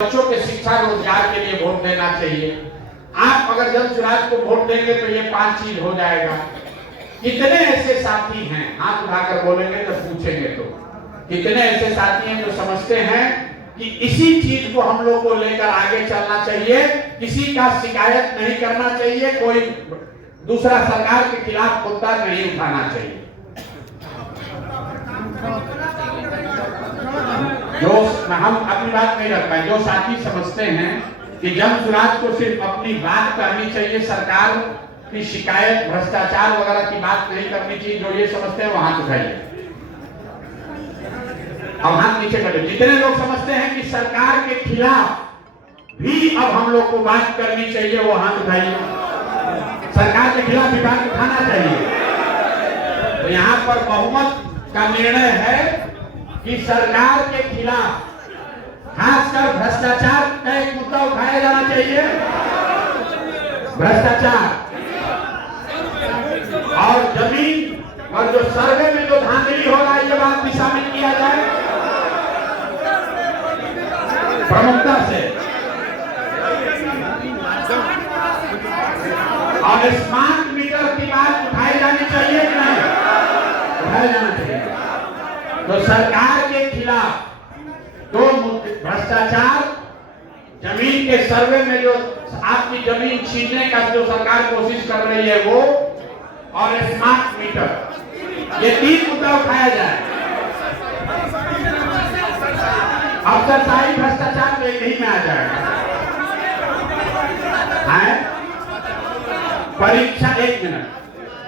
बच्चों के शिक्षा रोजगार के लिए वोट देना चाहिए। आप अगर जन सुराज को वोट देंगे तो ये 5 चीज हो जाएगा। कितने ऐसे साथी हैं, हाथ उठाकर बोलेंगे तो पूछेंगे तो कितने ऐसे साथी हैं जो समझते हैं कि इसी चीज को हम लोग को लेकर आगे चलना चाहिए, किसी का शिकायत नहीं करना चाहिए, कोई दूसरा सरकार के खिलाफ मुद्दा नहीं उठाना चाहिए। जो हम अपनी बात नहीं रख पाए, जो साथी समझते हैं कि जन सुराज को सिर्फ अपनी बात करनी चाहिए, सरकार की शिकायत भ्रष्टाचार वगैरह की बात नहीं करनी चाहिए, जो ये समझते हैं वो हाथ उठाइए। अब हाथ नीचे करिए। जितने लोग समझते हैं कि सरकार के खिलाफ भी अब हम लोग को बात करनी चाहिए वो हाथ उठाइए। सरकार के खिलाफ भी बात उठाना चाहिए। तो यहाँ पर बहुमत का निर्णय है कि सरकार के खिलाफ खासकर भ्रष्टाचार का एक मुद्दा उठाया जाना चाहिए। भ्रष्टाचार और जमीन और जो सर्वे में जो धांधली हो रहा है ये बात भी शामिल किया जाए प्रमुखता से। और स्मार्ट मीटर की बात उठाई जानी चाहिए कि नहीं? उठाया जाना चाहिए। तो सरकार के खिलाफ दो मुद्दे, भ्रष्टाचार, जमीन के सर्वे में जो आपकी जमीन छीनने का जो सरकार कोशिश कर रही है वो, और स्मार्ट मीटर, ये 3 मुद्दा उठाया जाए। अफसरशाही भ्रष्टाचार तो एक ही में आ जाएगा। परीक्षा, 1 मिनट,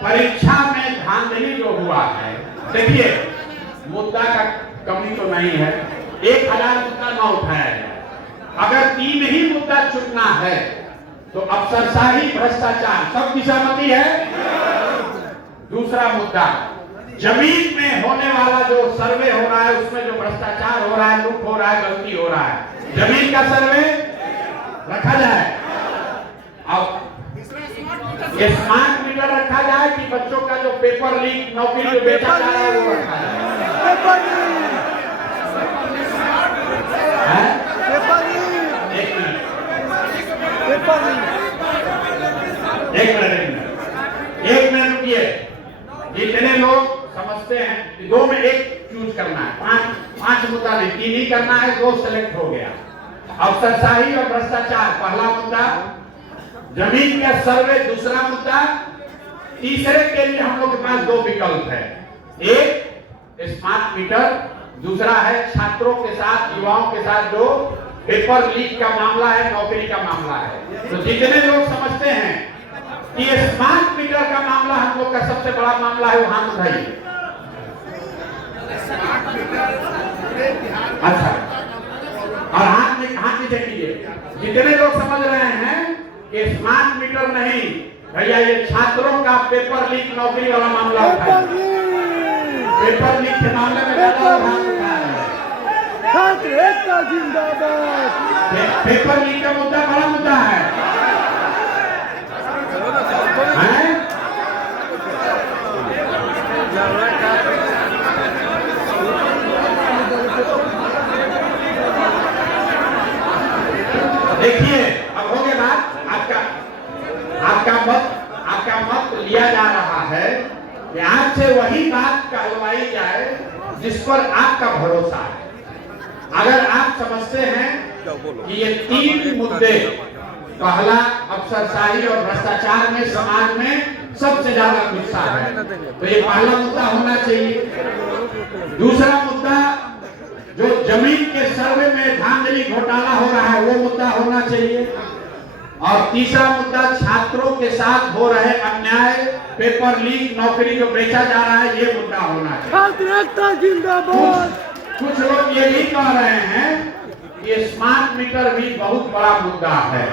परीक्षा में धांधली जो हुआ है, देखिए मुद्दा का कमी तो नहीं है, 1000 मुद्दा न उठाया जाए। अगर 3 ही मुद्दा चुनना है तो अफसरशाही भ्रष्टाचार सबकी सहमति है। दूसरा मुद्दा, जमीन में होने वाला जो सर्वे हो रहा है उसमें जो भ्रष्टाचार हो रहा है, लूट हो रहा है, गलती हो रहा है, जमीन का सर्वे रखा जाए। अब स्मार्ट मीटर रखा जाए कि बच्चों का जो पेपर लीक नौकरी जो बेचा जा रहा है वो रखा जाए। एक मिनट रुकिए। जितने लोग समझते हैं कि 2 में 1 चूज करना है, 5 मुद्दा नहीं, 3 ही करना है, 2 सेलेक्ट हो गया। अफसरशाही और भ्रष्टाचार पहला मुद्दा, जमीन का सर्वे दूसरा मुद्दा, तीसरे के लिए हम लोग के पास 2 विकल्प है। एक स्मार्ट मीटर, दूसरा है छात्रों के साथ, युवाओं के साथ जो पेपर लीक का मामला है, नौकरी का मामला है। तो जितने लोग समझते हैं कि ये स्मार्ट मीटर का मामला हम लोग का सबसे बड़ा मामला है, वो हाथ उठाइए। अच्छा, और हाथ नीचे कीजिए। जितने लोग समझ रहे हैं कि स्मार्ट मीटर नहीं भैया, ये छात्रों का पेपर लीक नौकरी वाला मामला उठाइए। पेपर लीक के मामले में ज्यादा हाथ उठाया है। छात्र एकता जिंदाबाद। पेपर लीक का मुद्दा बड़ा मुद्दा है। देखिए अब हो गया बात। आपका मत लिया जा रहा है कि आज से वही बात कहलवाई जाए जिस पर आपका भरोसा है। अगर आप समझते हैं कि ये 3 मुद्दे, पहला अफसरशाही और भ्रष्टाचार में समाज में सबसे ज्यादा गुस्सा है, तो ये पहला मुद्दा होना चाहिए। दूसरा मुद्दा, जो जमीन के सर्वे में धांधली घोटाला हो रहा है वो मुद्दा होना चाहिए। और तीसरा मुद्दा, छात्रों के साथ हो रहे अन्याय, पेपर लीक, नौकरी जो बेचा जा रहा है, ये मुद्दा होना चाहिए। छात्र एकता जिंदाबाद। कुछ लोग ये भी कह रहे हैं कि स्मार्ट मीटर भी बहुत बड़ा मुद्दा है।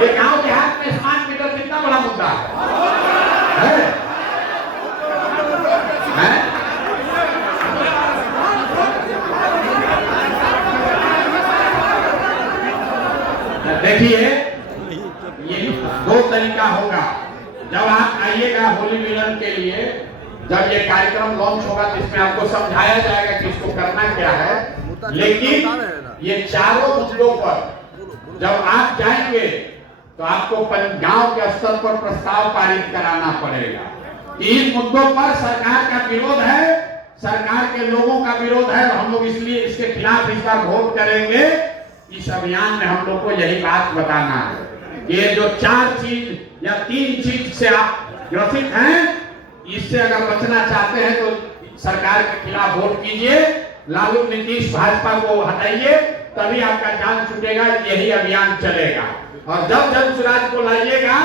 ये गांव देहात में स्मार्ट मीटर कितना बड़ा मुद्दा है? देखिए ये 2 तरीका होगा। जब आप आइएगा होली मिलन के लिए, जब ये कार्यक्रम लॉन्च होगा तो इसमें आपको समझाया जाएगा कि इसको करना क्या है। लेकिन ये चारों मुद्दों पर जब आप जाएंगे तो आपको गांव के स्तर पर प्रस्ताव पारित कराना पड़ेगा कि इन मुद्दों पर सरकार का विरोध है, सरकार के लोगों का विरोध है, और हम लोग इसलिए इसके खिलाफ इस बार वोट करेंगे। इस अभियान में हम लोग को यही बात बताना है। ये जो 4 चीज या 3 चीज से आप ग्रसित हैं, इससे अगर बचना चाहते हैं तो सरकार के खिलाफ वोट कीजिए, लालू नीतीश भाजपा को हटाइए, तभी आपका जान छूटेगा। यही अभियान चलेगा और जब जन सुराज को लाइएगा